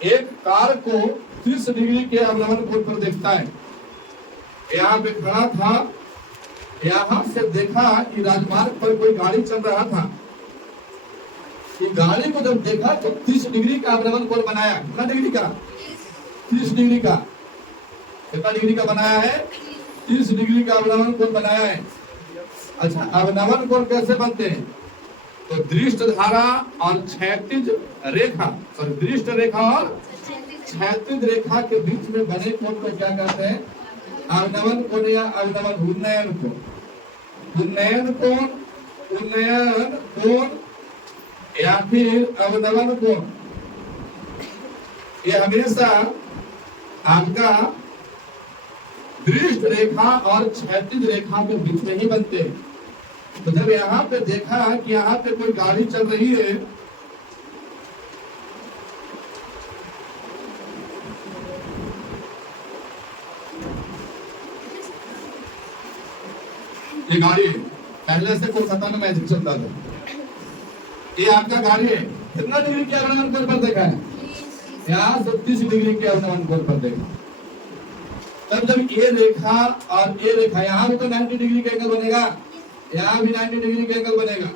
एक कार को 30 डिग्री के अवलंबन कोण पर देखता है। यहाँ पे खड़ा था, यहाँ से देखा कि राजमार्ग पर कोई गाड़ी चल रहा था। ये गाड़ी को जब देखा तो 30 डिग्री का अवलंबन कोण बनाया। कितना डिग्री का? 30 डिग्री का। कितना डिग्री का बनाया है? 30 डिग्री का अवलंबन कोण बनाया है। अच्छा अवलंबन कोण कैसे बनते हैं? तो दृष्ट धारा और क्षैतिज रेखा, सॉरी दृष्ट रेखा और क्षैतिज रेखा के बीच में बने कोण को क्या कहते हैं? अवलंबन कोण या अवलंबन उन्नयन कोण। उन्नयन कोण, उन्नयन कोण या फिर अवलंबन कोण, ये हमेशा आपका दृष्ट रेखा और क्षैतिज रेखा के बीच में ही बनते हैं। तो जब यहाँ पे देखा कि यहाँ पे कोई गाड़ी चल रही है, ये गाड़ी है, पहले से कोलकाता में मैजिक चलता था। ये आपका गाड़ी है, कितना डिग्री के अवलंबन कोण पर देखा है? यहाँ 30 डिग्री के अवलंबन कोण पर देखा। तब जब ये रेखा और ये रेखा, यहाँ भी तो 90 डिग्री का एंगल बनेगा, यहाँ भी 90 डिग्री का एंगल बनेगा।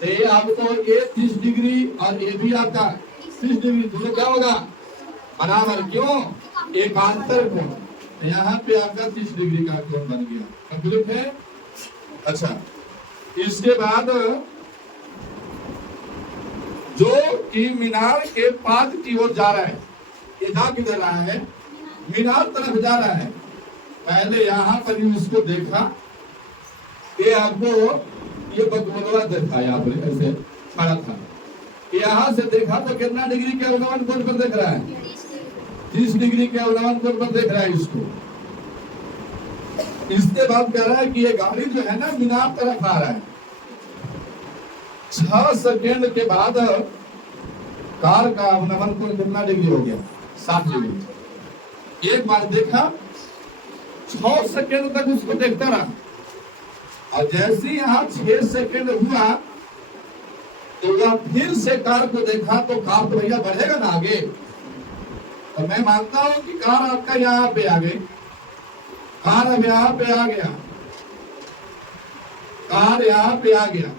तो ये आपको ये 30 डिग्री और ये भी आपका 30 डिग्री, दोनों क्या होगा? बराबर। क्यों? एकांतर कोण। यहाँ पे आपका 30 डिग्री का कोण बन गया। कंप्लीट है। अच्छा इसके बाद जो कि मीनार के पाद की ओर जा रहा है, ये जा किधर रहा है? मीनार तरफ जा रहा है। पहले यहाँ पर ही उसको देखा, ये आपको ये बकमलवा देखा, यहाँ पर ऐसे खड़ा था। यहाँ से देखा तो कितना डिग्री के अवलंबन कोण पर देख रहा है? 30 डिग्री के अवलंबन कोण पर देख रहा है इसको। इसके बाद कह रहा है कि ये गाड़ी जो है ना मीनार तरफ आ रहा है। 6 सेकेंड के बाद कार का अवलंबन कोण कितना डिग्री हो गया? 60 डिग्री। एक बार देखा, 6 सेकेंड तक उसको देखता रहा, और जैसे यहाँ 6 सेकेंड हुआ तो वह फिर से कार को देखा, तो कार तो भैया बढ़ेगा ना आगे। तो मैं मानता हूं कि कार आपका यहाँ पे आ गई, कार अब यहाँ पे आ गया, कार यहाँ पे आ गया।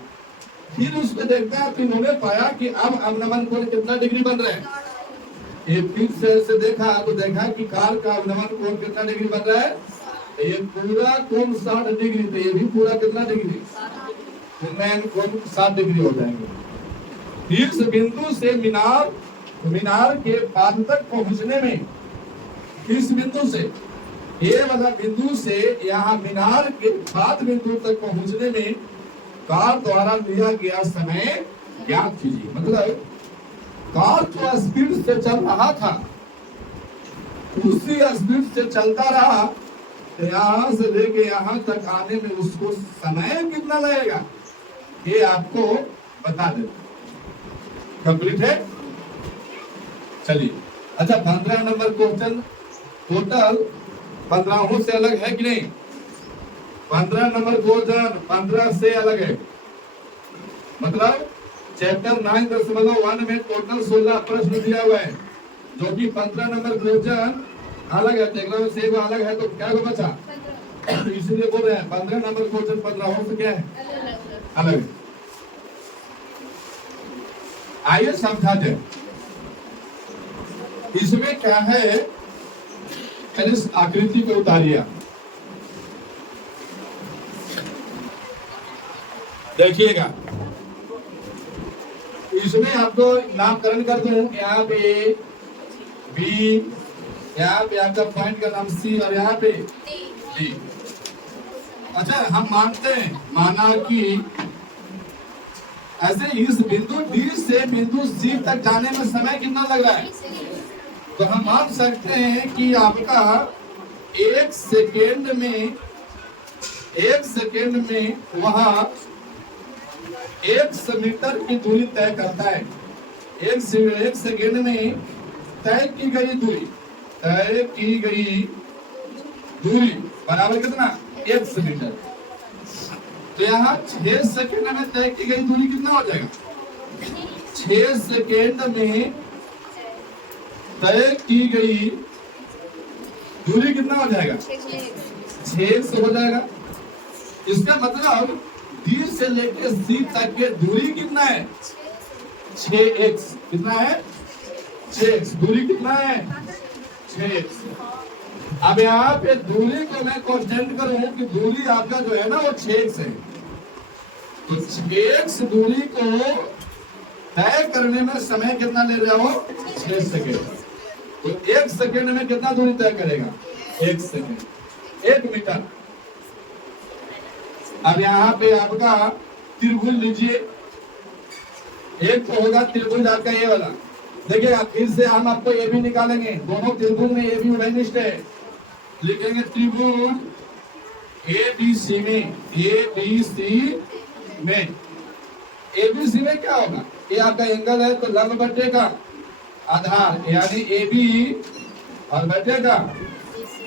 फिर उसको देखता है तो इन्होंने पाया कि अब अवलंबन कोण कितना डिग्री बन रहा है। ये फिर से देखा तो देखा कि कार का अवलंबन कोण कितना डिग्री बन रहा है? ये पूरा कोण 60 डिग्री, तो ये भी पूरा कितना डिग्री? उन्नयन कोण 60 डिग्री हो जाएंगे। इस बिंदु से मीनार मीनार के बाद तक पहुंचने में किस बिंदु से, ए वाला बिंदु से यहाँ मीनार के बाद बिंदु तक पहुंचने में कार द्वारा लिया गया समय ज्ञात कीजिए। मतलब कार जो स्पीड से चल रहा था उसी स्पीड से चलता रहा, तो यहाँ से लेके यहाँ तक आने में उसको समय कितना लगेगा ये आपको बता दे। कंप्लीट है। चलिए, अच्छा 15 नंबर क्वेश्चन टोटल 15 से अलग है कि नहीं? 15 नंबर क्वेश्चन 15 से अलग है। मतलब चैप्टर 9.1 में टोटल 16 प्रश्न दिया हुआ है, जो कि 15 नंबर क्वेश्चन अलग है। टेक्नोलॉजी से वो अलग है, तो क्या को बचा? इसलिए बोल रहे हैं 15 नंबर क्वेश्चन 15 से क्या है? अलग है। आइए समझाते हैं इसमें क्या है। इस आकृति को उतारिए, देखिएगा। इसमें आपको नामकरण कर दूं, यहाँ पे बी, यहाँ पे आपका पॉइंट का नाम सी और यहाँ पे डी। अच्छा, हम मानते हैं, माना कि ऐसे इस बिंदु डी से बिंदु सी तक जाने में समय कितना लग रहा है, तो हम मान सकते हैं कि आपका एक सेकेंड में वहां 100 मीटर की दूरी तय करता है। एक सेकेंड में तय की गई दूरी बराबर कितना? 100 मीटर। तो यहाँ 6 सेकेंड में तय की गई दूरी कितना हो जाएगा? 6 सेकेंड में तय की गई दूरी कितना हो जाएगा? 6x हो जाएगा। इसका मतलब डी से लेकर सी तक के दूरी कितना है? 6x। कितना है? 6x। दूरी कितना है? 6x। अब यहाँ पे दूरी को मैं कांस्टेंट करूं कि दूरी आपका जो है ना वो 6x है, तो 6x दूरी को तय करने में समय कितना ले रहे हो? 6 सेकेंड। तो 1 सेकेंड में कितना दूरी तय करेगा? 1 सेकेंड, 1 मीटर। अब यहाँ पे आपका त्रिभुज लीजिए, एक तो होगा त्रिभुज आपका ये वाला। देखिएगा, फिर से हम आपको ए भी निकालेंगे। दोनों त्रिभुज में ए भी उभयनिष्ठ है। लिखेंगे त्रिभुज ए बी सी में क्या होगा? ये आपका एंगल है, तो लंब बटेगा आधार, यानी ए बी और बटेगा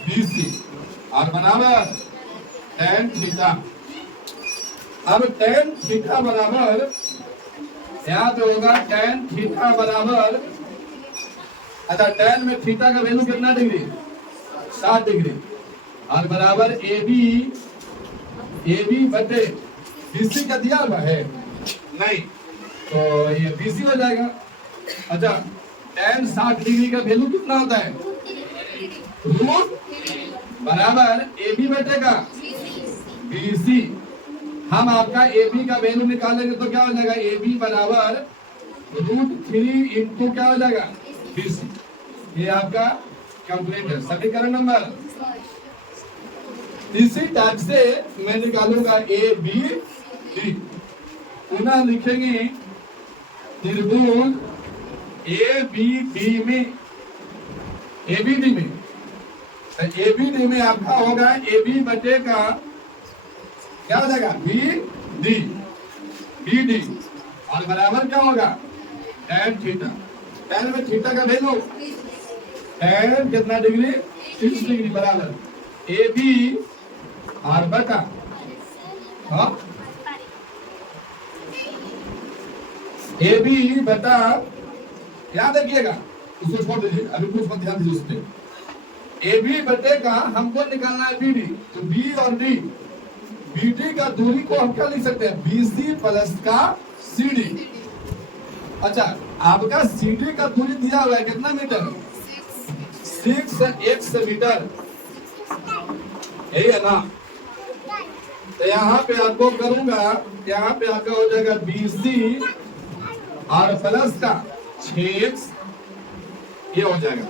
BC और बराबर tan थीटा। अब tan थीटा बराबर यहाँ पे होगा tan थीटा बराबर, अच्छा tan में थीटा का वैल्यू कितना डिग्री? 60 डिग्री और बराबर ए बी बटे BC का दिया हुआ है नहीं, तो ये BC हो जाएगा। अच्छा, tan 60 डिग्री का वैल्यू कितना होता है? रूट बराबर ए बी बटेगा BC। हम आपका ए बी का वैल्यू निकालेंगे तो क्या हो जाएगा? ए बी बराबर √3 इंटू क्या हो जाएगा? BC। ये आपका कंप्लीट है। समीकरण नंबर इसी टाइप से मैं निकालूंगा ए बी डी। पुनः लिखेंगे त्रिभुज ए बी डी में आपका होगा ए बी बटे का क्या हो जाएगा? बी डी और बराबर क्या होगा? tan theta. tan में थीटा का वैल्यू tan कितना डिग्री? 30 डिग्री बराबर ए बी और बटा, हाँ, ए बी बटा, याद रखिएगा, उसको छोड़ दीजिए, अभी कुछ मत ध्यान दीजिए उस पे। ए बी बटे का हमको निकालना है बी डी, तो बी और डी, बी डी का दूरी को हम क्या लिख सकते हैं? BC प्लस का CD। अच्छा, आपका CD का दूरी दिया हुआ है कितना मीटर? 6x मीटर, यही है ना? तो यहाँ पे आपको करूंगा, यहाँ पे आपका हो जाएगा BC और प्लस का 6x ये हो जाएगा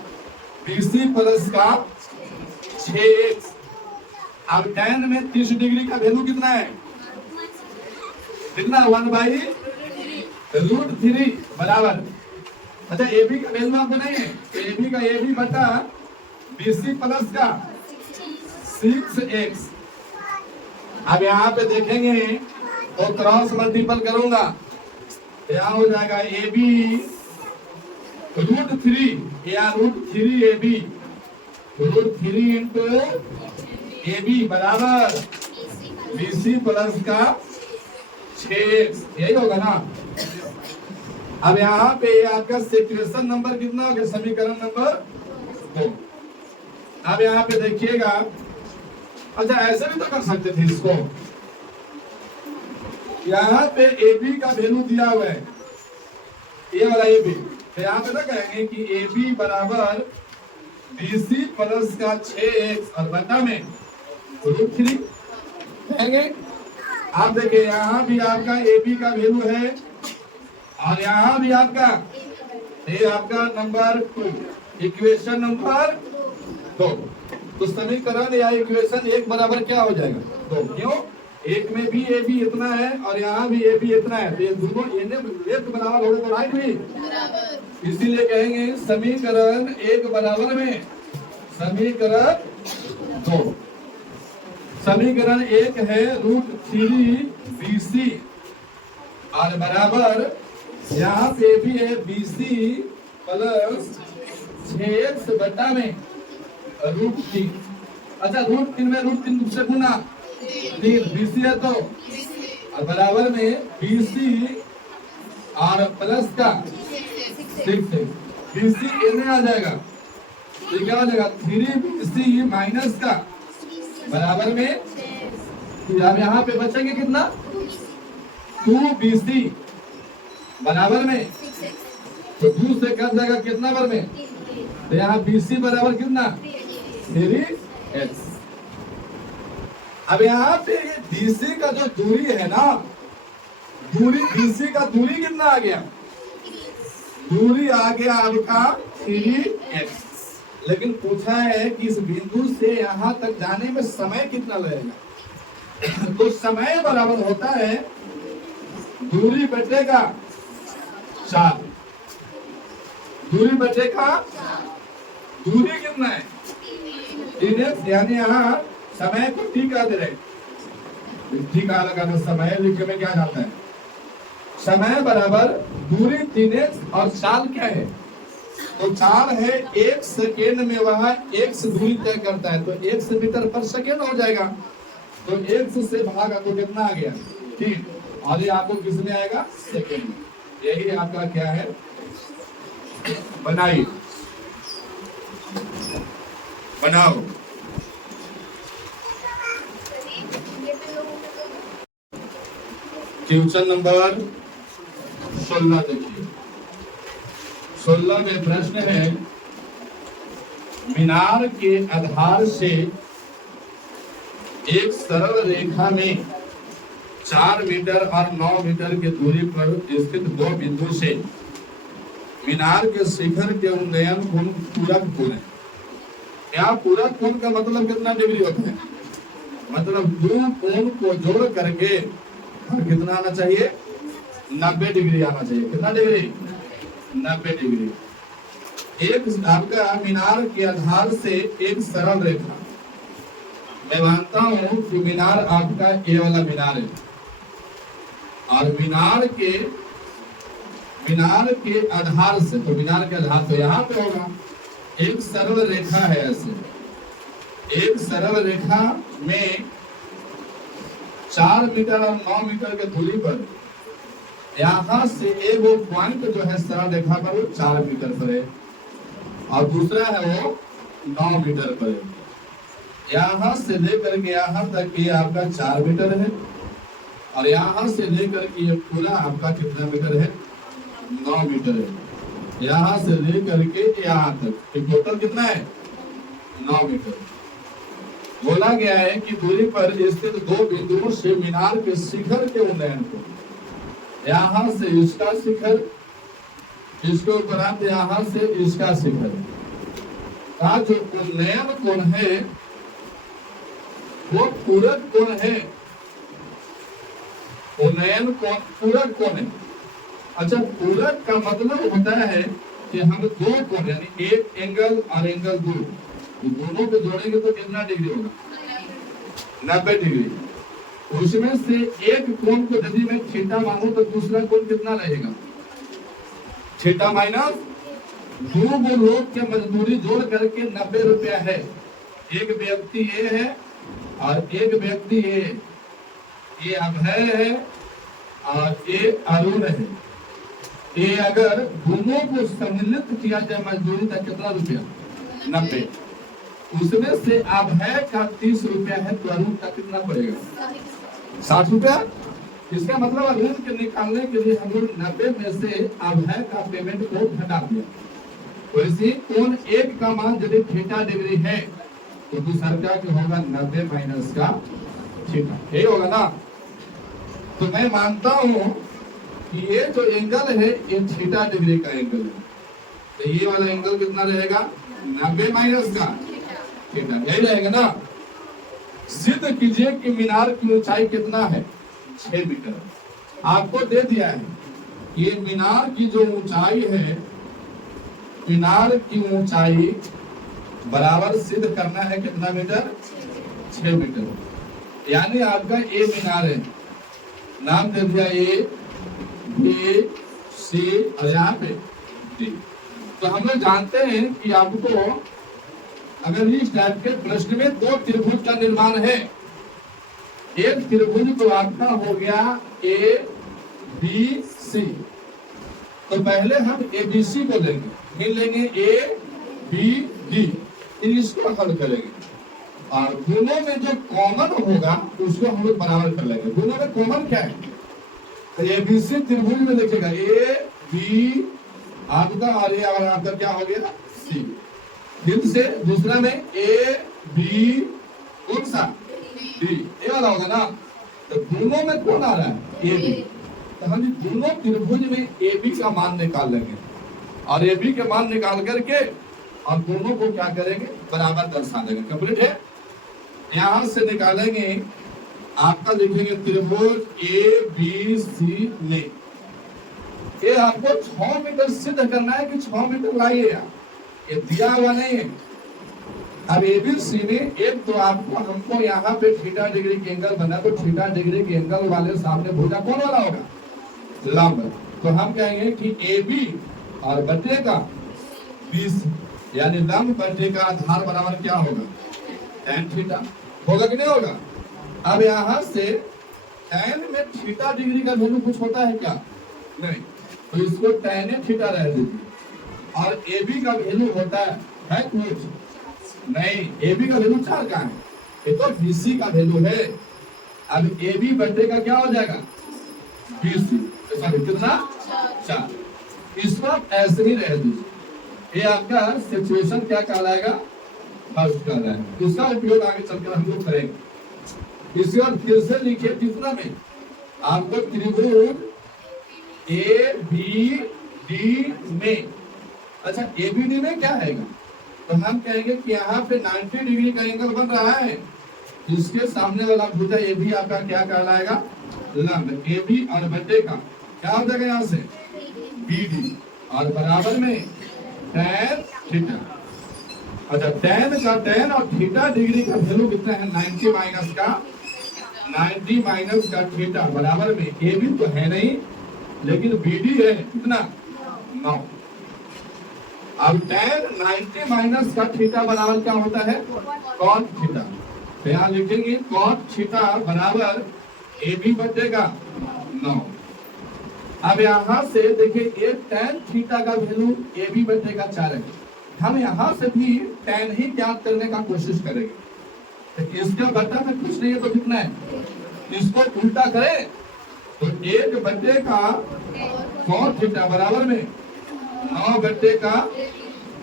BC प्लस का 6x। अब tan में 30 डिग्री का वैल्यू कितना है? कितना? 1/√3 बराबर। अच्छा AB का वैल्यू आपको नहीं है, AB का AB बटा BC प्लस का 6x। अब यहाँ पे देखेंगे तो क्रॉस मल्टीपल करूंगा, यहाँ हो जाएगा AB √3 या √3AB, √3 इंटू AB बराबर BC प्लस का 6x, यही होगा ना। अब यहाँ पे आपका सिचुएशन नंबर कितना हो गया? समीकरण नंबर 2। अब यहाँ पे देखिएगा, अच्छा ऐसे भी तो कर सकते थे इसको, यहाँ पे AB का वैल्यू दिया हुआ है, ये वाला AB, तो यहाँ पे ना कहेंगे कि AB बराबर BC प्लस का 6x और बटा में √3 कहेंगे। आप देखिए यहाँ भी आपका AB का वैल्यू है और यहाँ भी आपका, ये आपका नंबर 2, इक्वेशन नंबर 2। तो समीकरण या इक्वेशन 1 बराबर क्या हो जाएगा? 2। क्यों? एक में भी AB इतना है और यहाँ भी AB इतना है, तो ये दोनों एक बराबर होगा तो राइट भी, इसीलिए कहेंगे समीकरण 1 बराबर में समीकरण 2। समीकरण 1 है √3 BC और बराबर यहाँ पे भी है BC प्लस 6x बटा में √3। अच्छा √3 में √3 दूसरे गुना 3 BC है तो, और बराबर में BC और प्लस का 6x, BC में आ जाएगा तो क्या हो जाएगा 3BC माइनस का बराबर में, अब यहाँ पे बचेंगे कितना? 2BC बराबर में, तो 2 से कट जाएगा कितना बार में? तो यहाँ BC बराबर कितना? 3x। अब यहाँ पे ये BC का जो दूरी है ना, दूरी BC का दूरी कितना आ गया? दूरी आ गया आपका 3x। लेकिन पूछा है कि इस बिंदु से यहाँ तक जाने में समय कितना लगेगा? तो समय बराबर होता है दूरी बटेगा 4, दूरी बटेगा, दूरी कितना है? 3x, यानी यहाँ समय को t का दे रहे, t का लगाना समय लिखने में क्या जाता है? समय बराबर दूरी 3x और 4 क्या है? तो 4 है 1 सेकेंड में, वह x दूरी तय करता है, तो x मीटर पर सेकेंड हो जाएगा, तो x से भागा तो कितना आ गया? ठीक, और ये आपको किस में आएगा? सेकेंड में। यही आपका क्या है? बनाइए, बनाओ। क्वेश्चन नंबर 16 देखिए। 16 में प्रश्न है, मीनार के आधार से एक सरल रेखा में 4 मीटर और 9 मीटर की दूरी पर स्थित 2 बिंदु से मीनार के शिखर के उन्नयन कोण पूरक कोण है। यहाँ पूरक कोण का मतलब कितना डिग्री होता है? मतलब 2 कोण को जोड़ करके और कितना आना चाहिए? 90 डिग्री आना चाहिए। कितना डिग्री? 90 डिग्री। एक आपका मीनार के आधार से एक सरल रेखा, मैं मानता हूं कि मीनार आपका ये वाला मीनार है, और मीनार के आधार से, तो मीनार के आधार तो यहाँ पे होगा, एक सरल रेखा है। ऐसे एक सरल रेखा में 4 मीटर और 9 मीटर के दूरी पर यहाँ से एक वो पॉइंट जो है सरल रेखा पर वो 4 मीटर पर है, और दूसरा है वो 9 मीटर पर है। यहाँ से लेकर के यहाँ तक ये आपका 4 मीटर है, और यहाँ से लेकर के ये पूरा आपका कितना मीटर है? 9 मीटर है। यहाँ से लेकर के यहाँ तक टोटल कितना है? 9 मीटर। बोला गया है कि दूरी पर स्थित 2 बिंदुओं से मीनार के शिखर के उन्नयन को, यहाँ से इसका शिखर, इसके उपरांत यहाँ से इसका शिखर का जो उन्नयन कोण है वो पूरक कोण है। उन्नयन कोण पूरक कोण है। अच्छा, पूरक का मतलब होता है कि हम दो कोण यानी एक एंगल और एंगल दो, दोनों को जोड़ेंगे तो कितना डिग्री होगा? 90 डिग्री। उसमें से एक कोण को यदि मैं थीटा मानूं तो दूसरा कोण कितना रहेगा? थीटा माइनस 2 गो लोग के मजदूरी जोड़ करके 90 रुपया है। एक व्यक्ति ये है और एक व्यक्ति ये अभय है और ये अरुण है। ये अगर दोनों को सम्मिलित किया जाए मजदूरी का कितना रुपया? 90। उसमें से अभय का 30 रुपया है तो अरुण का कितना पड़ेगा? 60 रुपया। इसका मतलब अरुण के निकालने के लिए हम लोग 90 में से अभय का पेमेंट को घटा दिया। वैसे कोण एक का मान यदि थीटा डिग्री है तो दूसरा क्या होगा? 90 माइनस का थीटा, यही होगा ना। तो मैं मानता हूं कि ये जो एंगल है ये थीटा डिग्री का एंगल है, तो ये वाला एंगल कितना रहेगा? 90 माइनस का थीटा, यही रहेगा ना। सिद्ध कीजिए कि मीनार की ऊंचाई कितना है? 6 मीटर। आपको दे दिया है ये मीनार की जो ऊंचाई है, मीनार की ऊंचाई बराबर सिद्ध करना है कितना मीटर? 6 मीटर। यानी आपका ए मीनार है, नाम दे दिया ए बी सी और यहाँ पे डी। तो हम लोग जानते हैं कि आपको अगर इस टाइप के प्रश्न में दो त्रिभुज का निर्माण है, एक त्रिभुज तो आपका हो गया ए बी सी, तो पहले हम ए बी सी को लेंगे, फिर लेंगे ए बी डी, फिर इसको हल करेंगे और दोनों में जो कॉमन होगा उसको हम लोग बराबर कर लेंगे। दोनों में कॉमन क्या है? तो ए बी सी त्रिभुज में लिखेगा ए बी आपका और ये आपका क्या हो गया? सी। फिर से दूसरा में ए बी कौन सा? डी, ये वाला होगा ना। तो दोनों में कौन आ रहा है? A B. तो हम दोनों त्रिभुज में ए बी का मान निकाल लेंगे और ए बी के मान निकाल करके और दोनों को क्या करेंगे? बराबर दर्शा देंगे। कंप्लीट है। यहां से निकालेंगे, आपका लिखेंगे त्रिभुज ए बी सी में ये आपको 6 मीटर सिद्ध करना है कि 6 मीटर लाइए, ये दिया हुआ नहीं है। अब ए बी सी में एक तो आपको हमको यहाँ पे थीटा डिग्री के एंगल बना, तो थीटा डिग्री के एंगल वाले सामने भुजा कौन वाला होगा? लंब। तो हम कहेंगे कि ए बी और बटे का 20 यानी लंब बटे का आधार बराबर क्या होगा? tan theta. होगा कि नहीं होगा? अब यहाँ से tan में थीटा डिग्री का वैल्यू कुछ होता है क्या? नहीं, तो इसको tan थीटा रह दीजिए। और ए बी का वैल्यू होता है कुछ नहीं, ए बी का वैल्यू 4 का है, ये तो बी सी का वैल्यू है। अब ए बी बटे का क्या हो जाएगा? B C. कितना? 4। इसको आप ऐसे ही रह दीजिए। ये आपका सिचुएशन क्या कहलाएगा? फर्स्ट कहलाएगा। इसका उपयोग आगे चलकर हम लोग करेंगे। इसके बाद फिर से लिखिए तीसरा में आपको त्रिभुज ए बी डी में, अच्छा ए बी डी में क्या है? तो हम कहेंगे कि यहाँ पे 90 डिग्री का एंगल बन रहा है, इसके सामने वाला भुजा ए बी आपका क्या कहलाएगा? लंब। ए बी और बटे का क्या हो जाएगा यहाँ से? बी डी और बराबर में tan थीटा। अच्छा, tan का tan और थीटा डिग्री का वैल्यू कितना है? 90 माइनस का 90 माइनस का थीटा बराबर में ए बी तो है नहीं लेकिन बी डी है कितना? 9। अब tan 90 माइनस का थीटा बराबर क्या होता है? cot theta. तो यहाँ लिखेंगे cot थीटा बराबर ए बी बटेगा 9। अब यहाँ से देखिए एक tan थीटा का वैल्यू ए बी बटेगा 4 है। हम यहाँ से भी tan ही ज्ञात करने का कोशिश करेंगे। तो इसके बटा में कुछ नहीं है तो कितना है? इसको उल्टा करें तो 1 बटे का cot थीटा बराबर में 9 बटे का,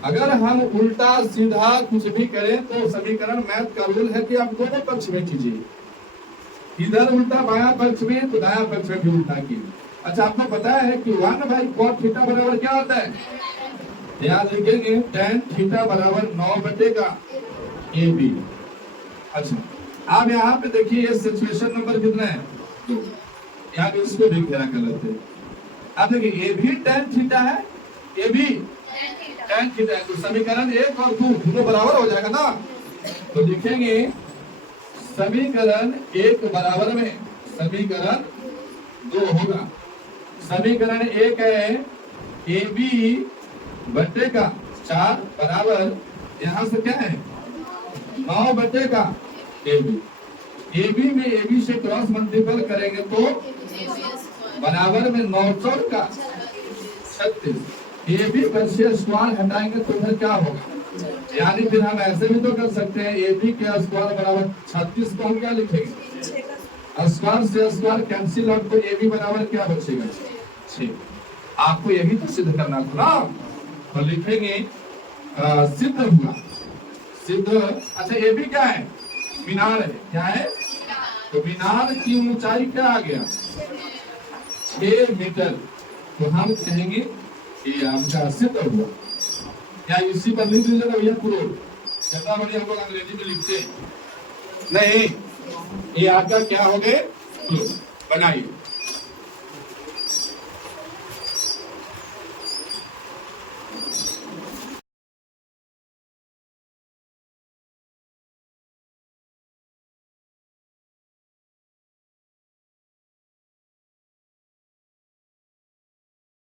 अगर हम उल्टा सीधा कुछ भी करें तो समीकरण मैथ का रूल है कि आप दोनों पक्ष में कीजिए। इधर उल्टा बायां पक्ष में तो दायां पक्ष में भी उल्टा कीजिए। अच्छा, आपको पता है कि 1/cot थीटा बराबर क्या होता है? यहाँ लिखेंगे tan थीटा बराबर 9 का AB। अच्छा, आप यहाँ पे देखिए ये सिचुएशन नंबर कितना है? यहाँ पे इसको भी घेरा कर लेते हैं। आप देखिए ये भी tan थीटा है, ये भी tan थीटा है, तो समीकरण 1 और 2 दोनों बराबर हो जाएगा ना। तो लिखेंगे समीकरण 1 बराबर में समीकरण 2 होगा। समीकरण 1 है AB बटे का 4 बराबर यहाँ से क्या है 9 बटे का AB। AB में AB से क्रॉस मल्टीपल करेंगे तो बराबर में 9 चौक का 36। AB पर से स्क्वायर हटाएंगे तो फिर क्या होगा? यानी फिर हम ऐसे भी तो कर सकते हैं AB के स्क्वायर बराबर 36 को हम क्या लिखेंगे? स्क्वायर से स्क्वायर कैंसिल आउट, तो AB बराबर क्या बचेगा? 6। आपको यही तो सिद्ध करना था ना। तो लिखेंगे सिद्ध हुआ, सिद्ध। अच्छा, AB क्या है? मीनार है। क्या है? तो मीनार की ऊंचाई क्या आ गया? 6 मीटर। तो हम कहेंगे ये आपका सिद्ध हुआ। क्या इसी पर लिख लीजिएगा भैया प्रूफ? जितना बड़ी हम लोग अंग्रेजी में लिखते हैं नहीं, ये आपका क्या हो गए? बनाइए।